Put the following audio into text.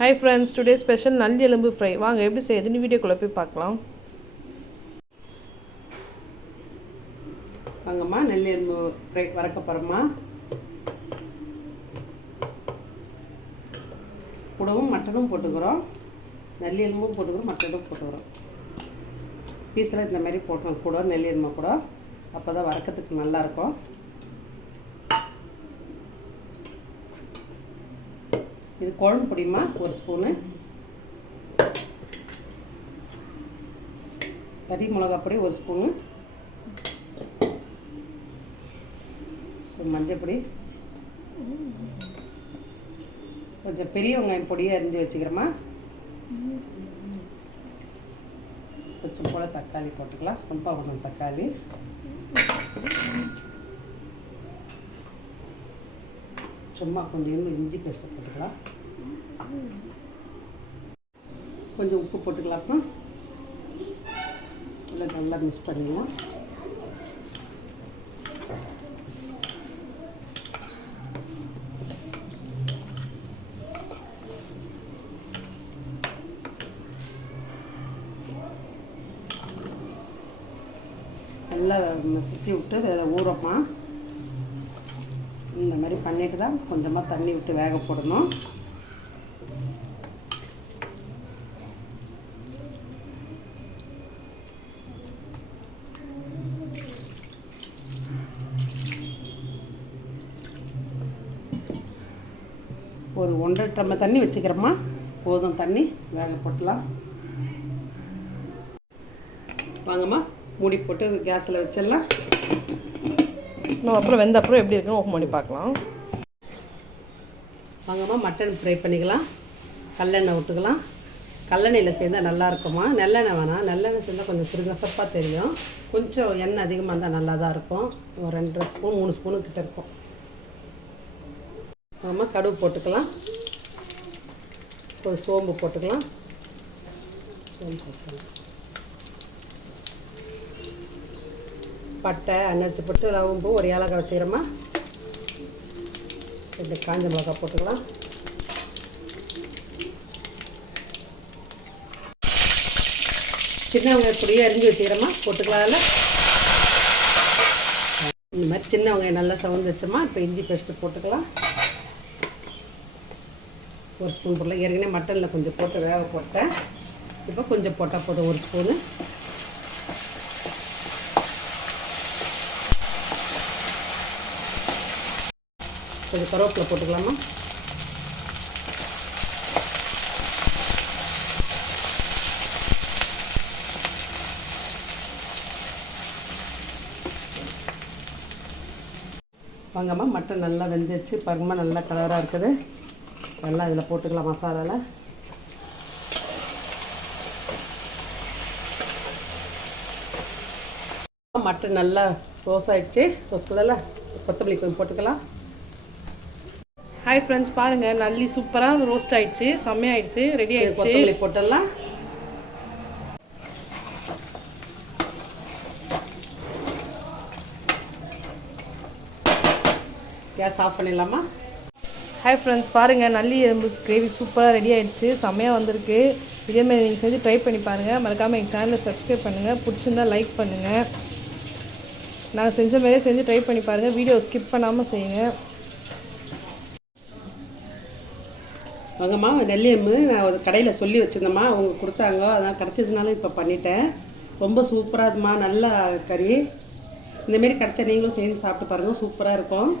Hi friends, today special நல்லி எலும்பு fry. வாங்க எப்படி செய்யுதுன்னு வீடியோக்குள்ள போய் பார்க்கலாம். வாங்கம்மா நல்லி எலும்பு ஃப்ரை வறுக்க போறோம்மா. கூடவும் மட்டனும் போட்டுக்கிறோம். நல்லி எலும்பும் போட்டுக்கிறோம், மட்டனும் போட்டுக்கிறோம். பீஸ்லாம் இந்த மாதிரி போட்டோம் கூட நல்லி எலும்பு கூட. அப்போ தான் வறுக்கிறதுக்கு நல்லாயிருக்கும். இது குழம்பு பொடிமா ஒரு ஸ்பூனு, தடி மிளகாய் பொடி ஒரு ஸ்பூனு, மஞ்சள் பொடி, கொஞ்சம் பெரிய வெங்காயம் பொடியை அரிஞ்சு வச்சுக்கிறோமா. கொஞ்சம் போல் தக்காளி போட்டுக்கலாம், ரொம்ப கொஞ்சம் தக்காளி, சும்மா கொஞ்சம் இஞ்சி பேஸ்ட் போட்டுக்கலாம், கொஞ்சம் உப்பு போட்டுக்கலாம். அப்புறம் இல்லை நல்லா மிக்ஸ் பண்ணிடலாம். நல்லா மசிச்சு விட்டு ஊறமா இந்த மாதிரி பண்ணிட்டு தான் கொஞ்சமாக தண்ணி விட்டு வேக போடணும். ஒரு 1.5 டம்ளர் தண்ணி வச்சுக்கிறோமா, போதும் தண்ணி வேக போட்டலாம். வாங்கம்மா மூடி போட்டு கேஸில் வச்சிடலாம். நம்ம அப்புறம் வெந்த அப்புறம் எப்படி இருக்குன்னு ஓப்பன் பண்ணி பார்க்கலாம். வாங்கம்மா மட்டன் ஃப்ரை பண்ணிக்கலாம். கல்லெண்ணெய் விட்டுக்கலாம். கல்லெண்ணெயில் சேர்ந்தால் நல்லா இருக்குமா. நல்லெண்ணெய் வேணாம், நல்லெண்ணெய் சேர்ந்தால் கொஞ்சம் சிறுகசப்பாக தெரியும். கொஞ்சம் எண்ணெய் அதிகமாக இருந்தால் நல்லா தான் இருக்கும். ஒரு 2 ஸ்பூன் 3 ஸ்பூனு கிட்ட இருக்கும். வாங்கம்மா கடுகு போட்டுக்கலாம், கொஞ்சம் சோம்பு போட்டுக்கலாம், பட்டை அன்னாச்சி போட்டு லவங்கம் பூ ஒரு ஏலக்காய் வச்சுக்கிறோமா. இப்படி காஞ்ச மிளகாய் போட்டுக்கலாம். சின்ன வெங்காயம் பொடியை அரிஞ்சு வச்சுக்கிறோமா, போட்டுக்கலாம். அதில் இந்த மாதிரி சின்ன வெங்காயம் நல்லா சவந்து வச்சோமா. இப்போ இஞ்சி பேஸ்ட்டு போட்டுக்கலாம். ஒரு ஸ்பூன் போடலாம். ஏற்கனவே மட்டனில் கொஞ்சம் போட்டு வேக போட்டேன். இப்போ கொஞ்சம் போட்டால் போதும், ஒரு ஸ்பூனு. கொஞ்சம் கருவேப்பிலை போட்டுக்கலாமா. வாங்கம்மா மட்டன் நல்லா வெந்துச்சு பாருங்கம்மா, நல்லா கலராக இருக்குது. நல்லா இதில் போட்டுக்கலாம் மசாலாவில். மட்டன் நல்லா ரோஸ் ஆகிடுச்சு. ரோஸ்ல கொத்தமல்லி கொஞ்சம் போட்டுக்கலாம். ஹாய் ஃப்ரெண்ட்ஸ், பாருங்கள் நல்லி சூப்பராக ரோஸ்ட் ஆகிடுச்சு, செம்மையாகிடுச்சு, ரெடி ஆகிடுச்சு. கொத்தமல்லி போட்டுடலாம். கேஸ் ஆஃப் பண்ணிடலாமா. ஹாய் ஃப்ரெண்ட்ஸ், பாருங்கள் நல்லி எலும்பு கிரேவி சூப்பராக ரெடி ஆகிடுச்சு, செம்மையாக வந்திருக்கு. இதேமாதிரி நீங்கள் செஞ்சு ட்ரை பண்ணி பாருங்கள். மறக்காமல் எங்கள் சேனலை சப்ஸ்கிரைப் பண்ணுங்கள். பிடிச்சிருந்தா லைக் பண்ணுங்கள். நாங்கள் செஞ்ச மாதிரியே செஞ்சு ட்ரை பண்ணி பாருங்கள். வீடியோ ஸ்கிப் பண்ணாமல் செய்யுங்க. வாங்கம்மா நெல்லி எலும்பு நான் ஒரு கடையில் சொல்லி வச்சுருந்தேம்மா, அவங்க கொடுத்தாங்க. அதான் கிடச்சதுனால இப்போ பண்ணிட்டேன். ரொம்ப சூப்பராக இருக்குமா, நல்லா கறி. இந்தமாரி கிடச்சா நீங்களும் சேர்ந்து சாப்பிட்டு பாருங்கள், சூப்பராக இருக்கும்.